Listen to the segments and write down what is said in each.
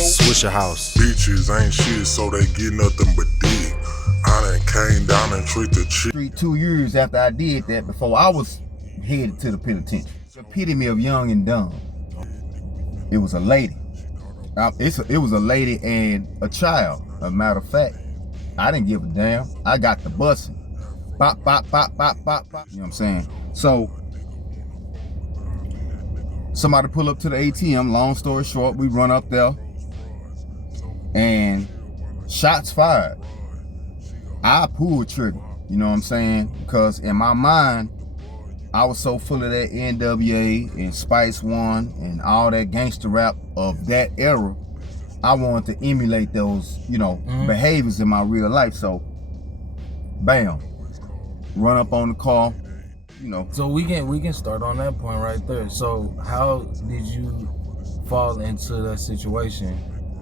Swisher House. Bitches ain't shit, so they get nothing but dick. I done came down and treat the chick. 2 years after I did that, before I was headed to the penitentiary. The epitome of young and dumb. It was a lady. It was a lady and a child. As a matter of fact, I didn't give a damn. I got the busing. Bop, bop, bop, bop, bop, bop. You know what I'm saying? So, somebody pull up to the ATM. Long story short, we run up there. And shots fired. I pulled trigger. You know what I'm saying? Because in my mind, I was so full of that NWA and Spice One and all that gangster rap of that era. I wanted to emulate those, behaviors in my real life. So, bam, run up on the car, So we can start on that point right there. So how did you fall into that situation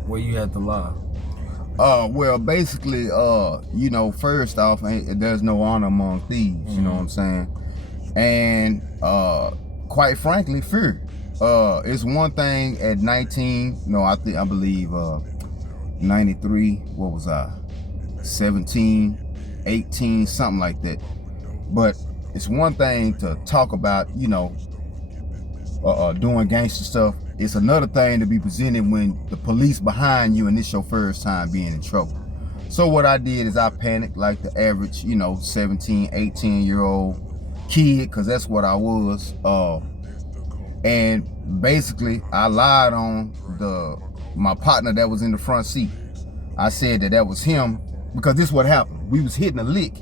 where you had to lie? Well, basically, first off, there's no honor among thieves. You know what I'm saying? And quite frankly, fear. It's one thing at 19. No, I believe 93. What was I? 17, 18, something like that. But it's one thing to talk about, doing gangster stuff. It's another thing to be presented when the police behind you and it's your first time being in trouble. So what I did is I panicked like the average, 17, 18-year-old kid, because that's what I was. And basically, I lied on my partner that was in the front seat. I said that was him, because this is what happened. We was hitting a lick,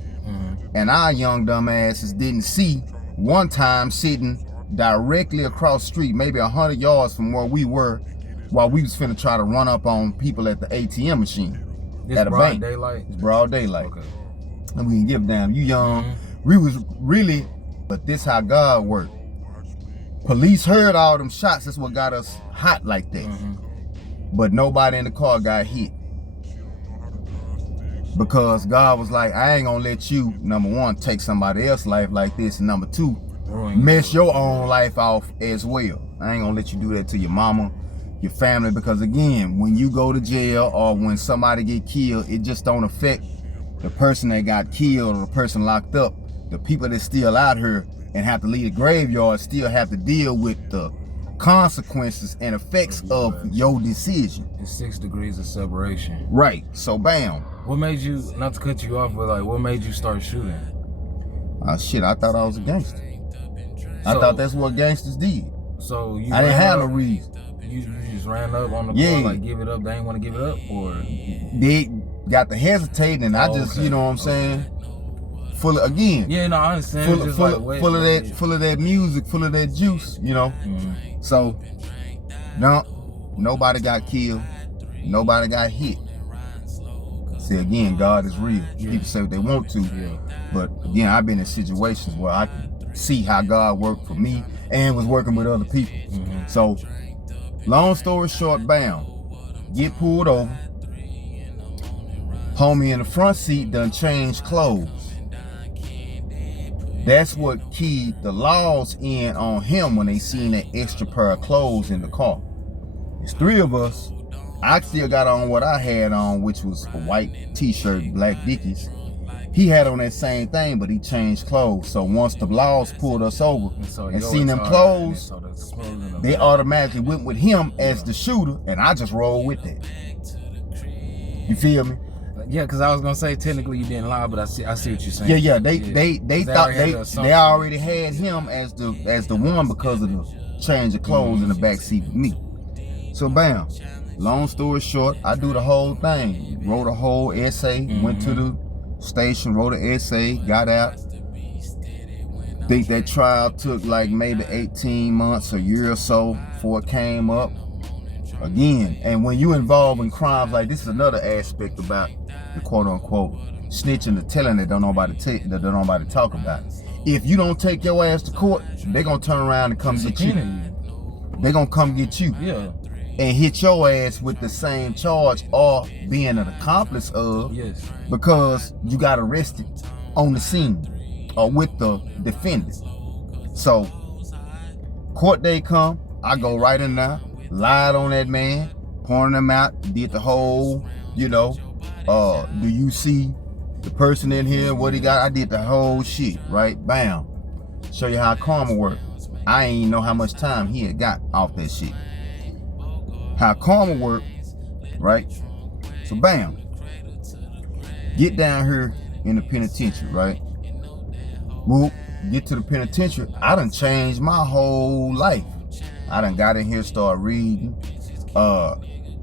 and our young dumbasses didn't see one time sitting directly across the street, maybe 100 yards from where we were, while we was finna try to run up on people at the ATM machine at a bank. Daylight? It's broad daylight. Okay. And we didn't give a damn. You young. We was really, but this how God worked. Police heard all them shots. That's what got us hot like that. But nobody in the car got hit. Because God was like, I ain't gonna let you, number one, take somebody else's life like this, and number two, mess your own life off as well. I ain't gonna let you do that to your mama, your family, because again, when you go to jail or when somebody get killed, it just don't affect the person that got killed or the person locked up. The people that's still out here and have to leave the graveyard still have to deal with the consequences and effects of your decision. It's 6 degrees of separation. Right. So bam. What made you, not to cut you off, but what made you start shooting? Shit, I thought I was a gangster. I thought that's what gangsters did. So you I didn't have no reason. You just ran up on the car, give it up. They ain't want to give it up, or they got to hesitating, and I just, you know what I'm saying, full of, again. Yeah, no, I understand. Full of that music, full of that juice, So, no, nobody got killed, nobody got hit. See, again, God is real. People say what they want to, but again, I've been in situations where I can see how God worked for me and was working with other people. So, long story short, bam, get pulled over. Homie in the front seat done changed clothes. That's what keyed the laws in on him when they seen that extra pair of clothes in the car. It's 3 of us. I still got on what I had on, which was a white t-shirt, black Dickies. He had on that same thing, but he changed clothes. So once the laws pulled us over and seen them clothes, they automatically went with him as the shooter, and I just rolled with that. You feel me? Yeah, because I was gonna say technically you didn't lie, but I see what you're saying. Yeah. They thought they already had him as the one because of the change of clothes in the back seat with me. So bam. Long story short, I do the whole thing. Wrote a whole essay, went to the station, wrote an essay, got out. Think that trial took like maybe 18 months, a year or so before it came up. Again, and when you involved in crimes like this, is another aspect about the quote-unquote snitching, the telling that don't nobody talk about. If you don't take your ass to court, they're gonna turn around and come get you. They're gonna come get you. Yeah. And hit your ass with the same charge or being an accomplice of, because you got arrested on the scene or with the defendant. So court day come, I go right in there, lied on that man, pointed them out, did the whole, you know, do you see the person in here, what he got? I did the whole shit, right? Bam. Show you how karma worked. I ain't even know how much time he had got off that shit. How karma worked, right? So bam. Get down here in the penitentiary, right? Whoop, get to the penitentiary. I done changed my whole life. I done got in here, started reading.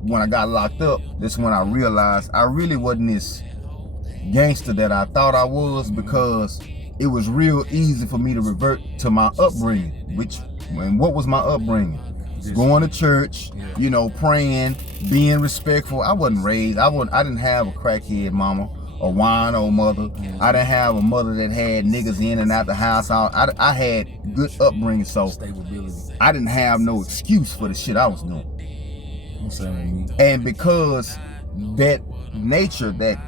When I got locked up, that's when I realized I really wasn't this gangster that I thought I was, because it was real easy for me to revert to my upbringing. What was my upbringing? Going to church, you know, praying, being respectful. I wasn't raised. I didn't have a crackhead mama, a wino mother. I didn't have a mother that had niggas in and out the house. I had good upbringing, so I didn't have no excuse for the shit I was doing. And because that nature, that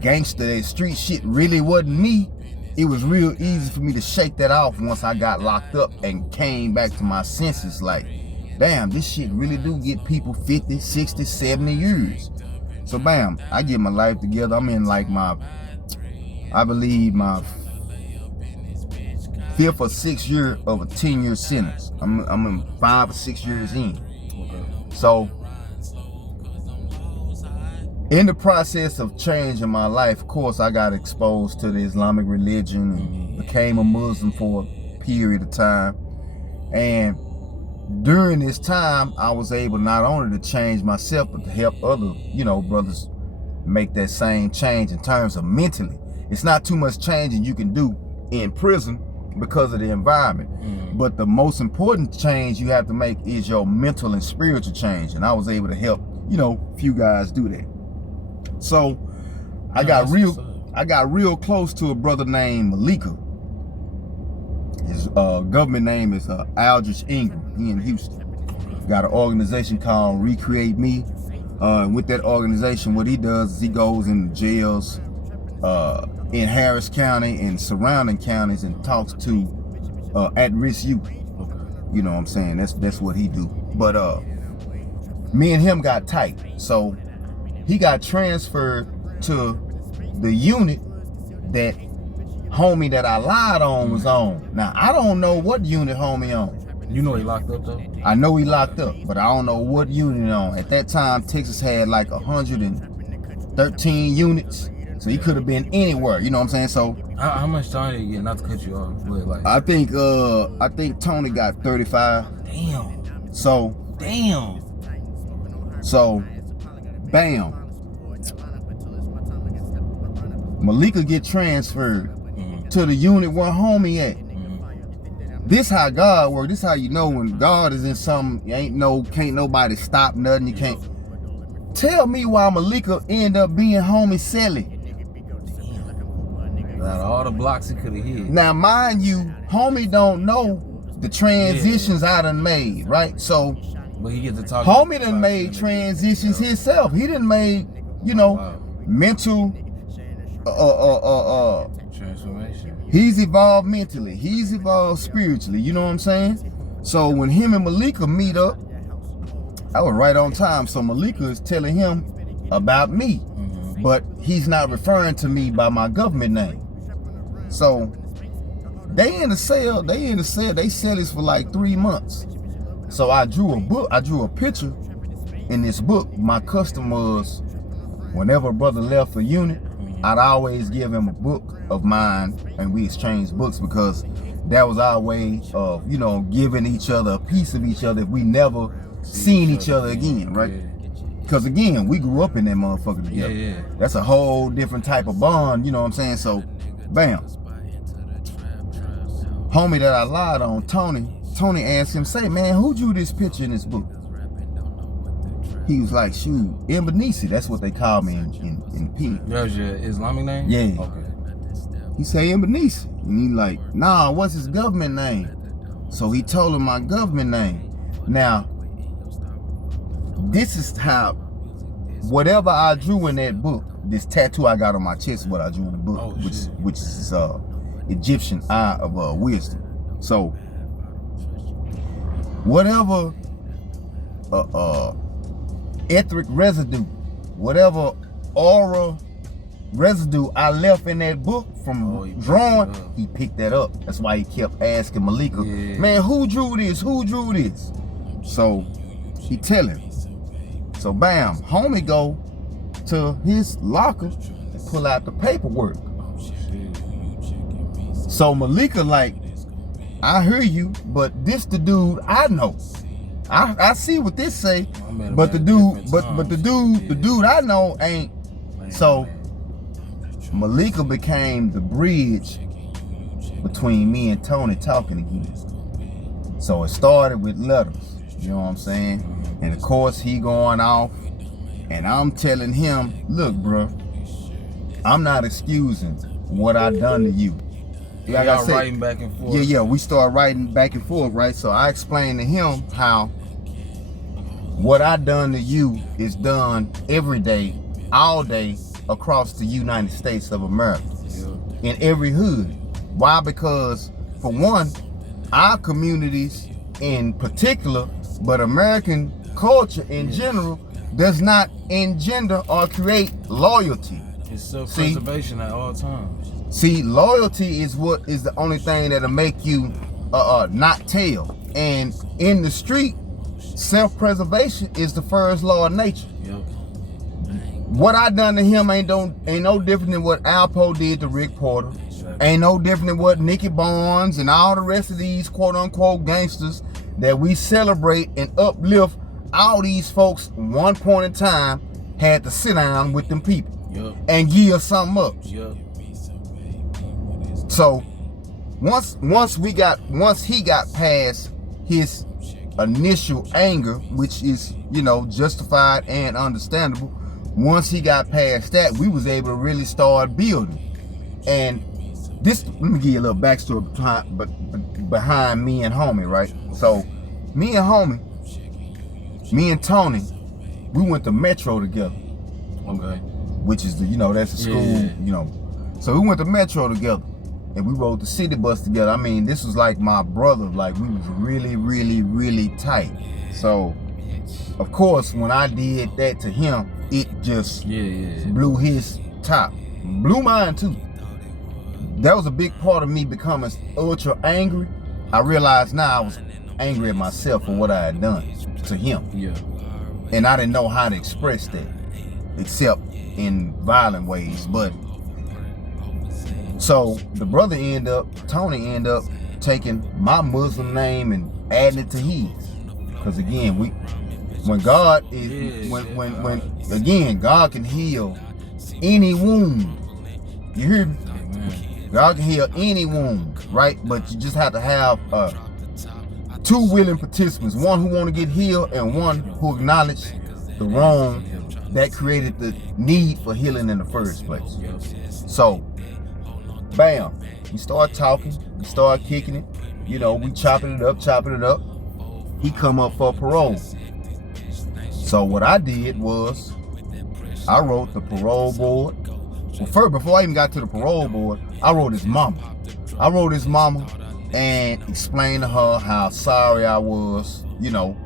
gangster, that street shit really wasn't me, it was real easy for me to shake that off once I got locked up and came back to my senses. Like, damn, this shit really do get people 50, 60, 70 years. So bam, I get my life together. I'm in like I believe my 5th or 6th year of a 10-year sentence. I'm in 5 or 6 years in. So in the process of changing my life, of course, I got exposed to the Islamic religion and became a Muslim for a period of time. And during this time, I was able not only to change myself, but to help other, you know, brothers make that same change in terms of mentally. It's not too much changing you can do in prison because of the environment. But the most important change you have to make is your mental and spiritual change. And I was able to help, you know, a few guys do that. So I got real close to a brother named Malika. His government name is Aldrich Ingram. He in Houston. Got an organization called Recreate Me. And with that organization, what he does is he goes in jails in Harris County and surrounding counties and talks to at-risk youth. You know what I'm saying? That's what he do. But me and him got tight. So he got transferred to the unit that homie that I lied on was on. Now, I don't know what unit homie on. You know he locked up though? I know he locked up, but I don't know what unit on. At that time, Texas had like 113 units. So he could have been anywhere, you know what I'm saying? So how much time did you get? Not to cut you off, but like I think Tony got 35. Damn. So bam. Malika get transferred to the unit where homie at. This how God works. This how you know when God is in something. Can't nobody stop nothing. You can't. Tell me why Malika end up being homie Sally. Out of all the blocks he could have hit. Now, mind you, homie don't know the transitions I done made, right? So, but he gets to talk. Homie done made transitions himself. He done made, mental transformation. He's evolved mentally. He's evolved spiritually. You know what I'm saying? So when him and Malika meet up, I was right on time. So Malika is telling him about me, but he's not referring to me by my government name. So they in the cell. They sell this for like 3 months. So I drew a picture in this book. My custom was, whenever a brother left a unit, I'd always give him a book of mine and we exchanged books, because that was our way of, giving each other a piece of each other if we never seen each other again, right? Because again, we grew up in that motherfucker together. Yeah. That's a whole different type of bond, you know what I'm saying? So, bam. Homie that I lied on, Tony asked him, say, man, who drew this picture in this book? He was like, shoot, Imbanisi. That's what they call me in P. That was your Islamic name? Yeah. Okay. He said Imbanisi. And he like, nah, what's his government name? So he told him my government name. Now, this is how, whatever I drew in that book, this tattoo I got on my chest is what I drew in the book, which is Egyptian eye of wisdom. So, whatever etheric residue, whatever aura residue I left in that book from drawing, he picked that up. That's why he kept asking Malika, man, who drew this? Who drew this? So he tell him. So bam, homie go to his locker and pull out the paperwork. So Malika like, I hear you, but this the dude I know. I see what this say, but the dude, the dude I know ain't. So Malika became the bridge between me and Tony talking again. So it started with letters, you know what I'm saying? And of course he going off, and I'm telling him, look, bro, I'm not excusing what I done to you. Like I said, writing back and forth. Yeah, we started writing back and forth, right? So I explained to him how what I done to you is done every day, all day, across the United States of America, in every hood. Why? Because for one, our communities in particular, but American culture in general, does not engender or create loyalty. It's self-preservation at all times. See, loyalty is what is the only thing that'll make you not tell. And in the street, self-preservation is the first law of nature. Yep. What I done to him ain't no different than what Alpo did to Rick Porter. Exactly. Ain't no different than what Nicky Barnes and all the rest of these quote-unquote gangsters that we celebrate and uplift. All these folks, one point in time, had to sit down with them people and give something up. So once he got past his initial anger, which is, you know, justified and understandable, once he got past that, we was able to really start building. And this, let me give you a little backstory behind me and homie, right? So me and Tony, we went to Metro together. Okay. Which is the, you know, that's the school, you know. So we went to Metro together and we rode the city bus together. I mean, this was like my brother. Like, we was really, really, really tight. So, of course, when I did that to him, it just blew his top. Blew mine too. That was a big part of me becoming ultra angry. I realized now I was angry at myself for what I had done to him. And I didn't know how to express that, except in violent ways. But so the brother Tony ended up taking my Muslim name and adding it to his. Because again, when God can heal any wound. You hear me? God can heal any wound, right? But you just have to have two willing participants, one who want to get healed and one who acknowledge the wrong that created the need for healing in the first place. So, bam, we start talking, we start kicking it, you know, we chopping it up. He come up for parole. So what I did was, I wrote the parole board. Well, first, before I even got to the parole board, I wrote his mama. And explained to her how sorry I was, you know,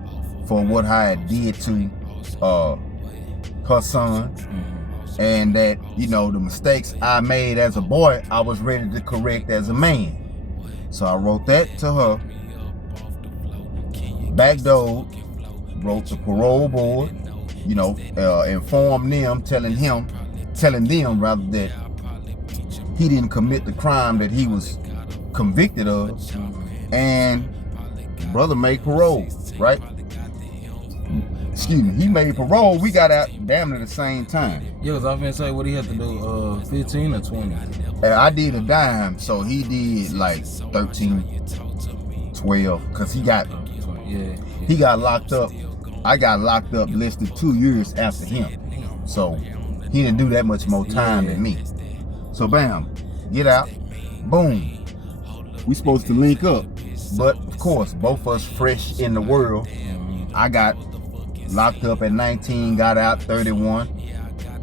for what I had did to her son. And that, you know, the mistakes I made as a boy, I was ready to correct as a man. So I wrote that to her. Backdoored, wrote the parole board, you know, informed them, telling them rather that he didn't commit the crime that he was convicted of, and brother made parole, right? Excuse me, he made parole. We got out damn near the same time. Yeah, because I was gonna say what he had to do, 15 or 20. I did a dime, so he did like 13, 12, because he got locked up. I got locked up less than 2 years after him. So he didn't do that much more time than me. So bam, get out, boom. We supposed to link up, but of course, both of us fresh in the world. I got locked up at 19, got out 31.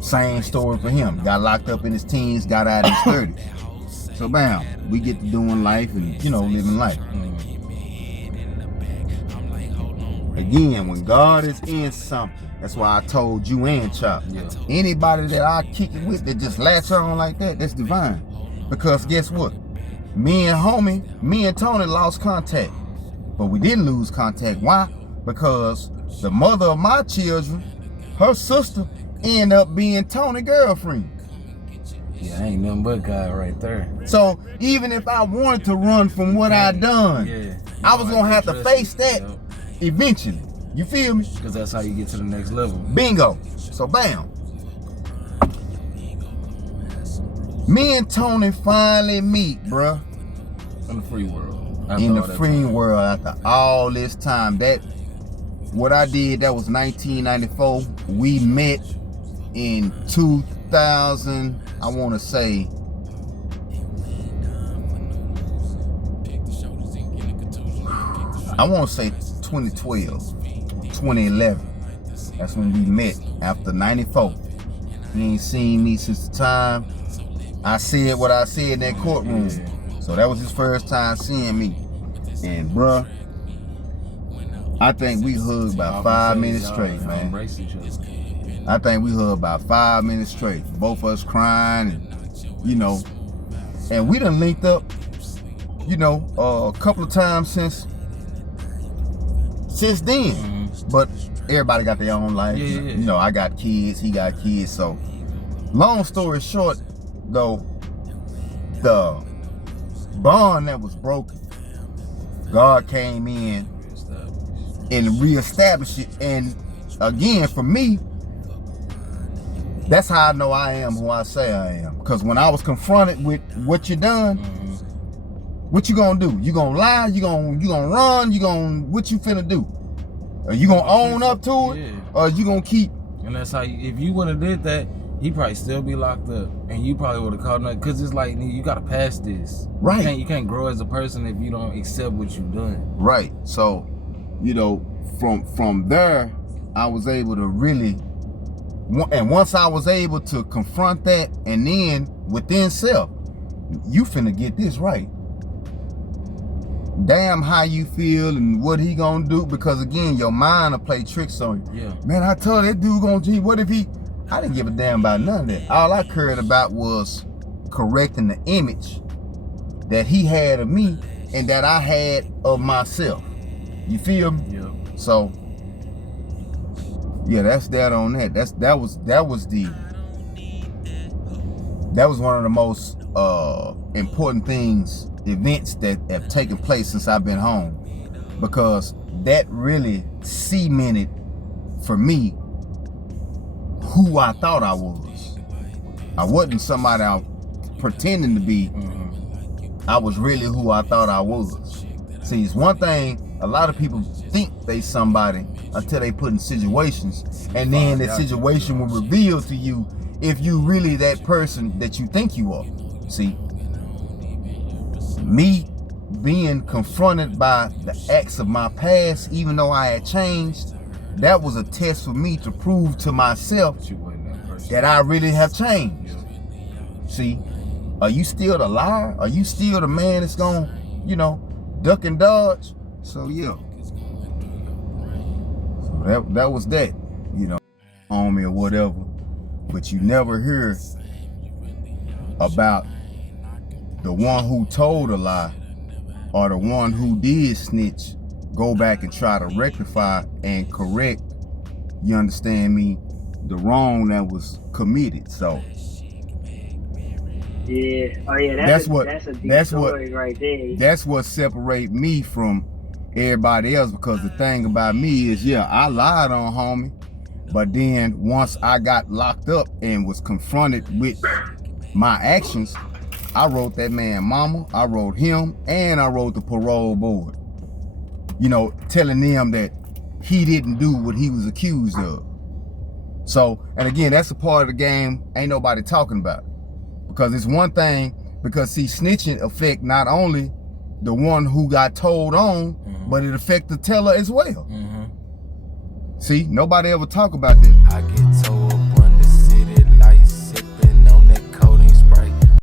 Same story for him. Got locked up in his teens, got out in his 30s. So bam, we get to doing life and, you know, living life. Again, when God is in something, That's why I told you and Chop. Yeah. Anybody that I kick it with that just latch on like that, that's divine. Because guess what? Me and Tony lost contact. But we didn't lose contact. Why? Because the mother of my children, her sister, ended up being Tony's girlfriend. Yeah, ain't nothing but God right there. So even if I wanted to run from what I done, I was gonna have to face that eventually. You feel me? Because that's how you get to the next level. Bingo. So bam. Me and Tony finally meet, bruh. In the free world. In the free world after all this time. That what I did, that was 1994. We met in 2000, I want to say I want to say 2012, 2011. That's when we met after 94. He ain't seen me since the time I said what I said in that courtroom. So that was his first time seeing me. And bruh, I think we hugged about 5 minutes straight, man. I think we hugged about 5 minutes straight. Both of us crying, and, you know. And we done linked up, you know, a couple of times since then. But everybody got their own life. You know, I got kids, he got kids. So long story short, though, the bond that was broken, God came in and reestablished it. And again, for me, that's how I know I am who I say I am. Because when I was confronted with what you done, what you gonna do? You gonna lie? You gonna run? What you finna do? Are you gonna own up to it? Or you gonna keep? And that's how if you wouldn't have did that, he probably still be locked up, and you probably would have caught nothing. Cause it's like you gotta pass this. Right. You can't grow as a person if you don't accept what you've done. Right. So, you know, from there, I was able to really, and once I was able to confront that, and then within self, you finna get this right. Damn how you feel and what he gonna do, because again, your mind will play tricks on you. Yeah. Man, I told that dude gonna G, what if he? I didn't give a damn about none of that. All I cared about was correcting the image that he had of me and that I had of myself. You feel me? Yeah. So, yeah, that's that on that. That was one of the most important events that have taken place since I've been home, because that really cemented for me who I thought I was. I wasn't somebody I was pretending to be. I was really who I thought I was. See, it's one thing, a lot of people think they somebody until they put in situations, and then the situation will reveal to you if you really that person that you think you are. See, me being confronted by the acts of my past, even though I had changed, that was a test for me to prove to myself that I really have changed. See, are you still the liar? Are you still the man that's gonna, you know, duck and dodge? So yeah. So that was that, you know, homie or whatever. But you never hear about the one who told a lie or the one who did snitch, go back and try to rectify and correct, you understand me, the wrong that was committed. So yeah, oh yeah, that's a deep story right there. That's what separates me from everybody else, because the thing about me is, yeah, I lied on homie, but then once I got locked up and was confronted with my actions, I wrote that man mama, I wrote him, and I wrote the parole board, you know, telling them that he didn't do what he was accused of. So, and again, that's a part of the game ain't nobody talking about. Because it's one thing, because see, snitching affect not only the one who got told on, but it affect the teller as well. See, nobody ever talk about that. I get